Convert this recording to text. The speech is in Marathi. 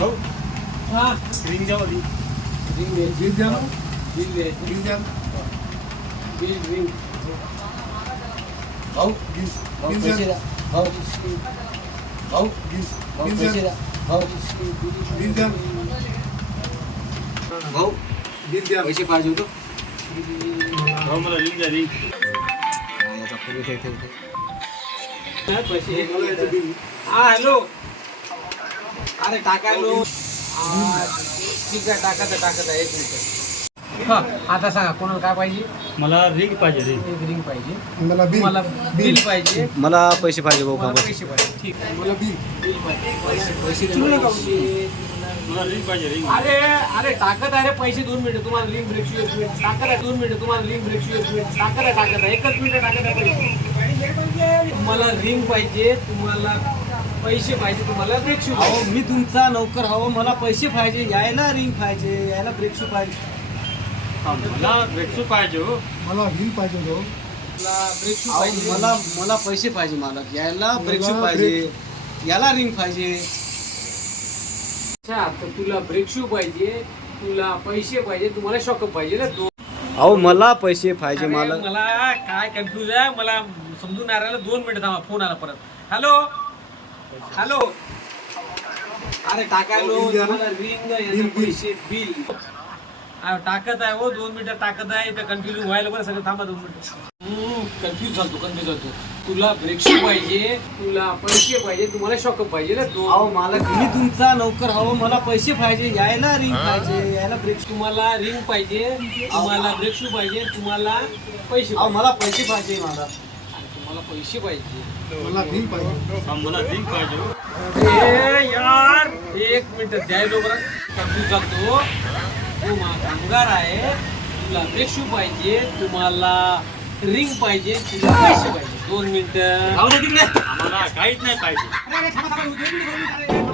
हो हां रिंग द्या रिंग बिल द्या ना बिल द्या बिल रिंग भाऊ बिल पैसे द्या भाऊ भाऊ बिल पैसे द्या भाऊ बिल द्या भाऊ बिल द्या पैसे पाहिजे होतो भाऊ मला रिंग द्या रिंग याचा फोन इथे पैसे मला याचं बिल हां हॅलो अरे टाकायलो ठीक आहे टाकत आहे 1 मिनिट हां आता सांगा कोणाला काय पाहिजे मला रिंग पाहिजे रिंग एक रिंग पाहिजे मला बिल मला बिल पाहिजे मला पैसे पाहिजे भाऊ मला पैसे पाहिजे ठीक आहे मला बिल बिल पाहिजे पैसे देऊ नका. मला रिंग पाहिजे रिंग अरे टाकत आहे रे पैसे 2 मिनिट तुम्हाला लिंक ब्रेक शू 1 मिनिट टाकत आहे 2 मिनिट तुम्हाला लिंक ब्रेक शू 1 मिनिट टाकत आहे 1 मिनिट टाकत आहे पैसे तुम्हाला रिंग पाहिजे तुम्हाला पैसे पाहिजे तुम्हाला ब्रेक शू अहो मी तुमचा नौकर हवं मला पैसे पाहिजे यायला रिंग पाहिजे यायला ब्रेक शू पाहिजे मला ब्रेक शू पाहिजे हो मला बिल पाहिजे हो ब्रेक शू अहो, पाहिजे मला पैसे पाहिजे मालक यायला ब्रेक शू मला पाहिजे याला रिंग पाहिजे अच्छा तर तुला ब्रेक शू पाहिजे तुला पैसे पाहिजे तुम्हाला शॉकअप पाहिजे ना दोन अहो मला पैसे पाहिजे अरे, मालक मला काय कन्फ्युज आहे मला समजून नाही राहिलं 2 मिनिट थांबा फोन आला परत हॅलो हॅलो अरे टाकायलो बिल द्या ना. तुम्हाला रिंग बिल, बिल. पैसे बिल टाकत आहे हो 2 मिनिटं टाकत आहे इथं कन्फ्युज व्हायला बरं सगळं थांबा 2 मिनिटं कन्फ्युज झालतो तुला ब्रेक शू पाहिजे तुला पैसे पाहिजे तुम्हाला शॉकअप पाहिजे ना अहो दोन मालक मी तुमचा नौकर हवं मला पैसे पाहिजे यायला रिंग पाहिजे यायला ब्रेक तुम्हाला रिंग पाहिजे तुम्हाला ब्रेक शू पाहिजे तुम्हाला पैसे अहो पाहिजे. मला पैसे पाहिजे मला आणि तुम्हाला पैसे पाहिजे मला बिल पाहिजे मला रिंग पाहिजे हो. अरे यार 1 मिनिट द्यायलो बरं कन्फ्युज झालतो तू कामगार आहे तुला ब्रेक शू पाहिजे तुम्हाला रिंग पाहिजे तुला पैसे पाहिजे 2 मिनिटं राहू दे तिकडे आम्हाला काहीच नाही पाहिजे अरे, थांबा, थांबा, 2 मिनिटं.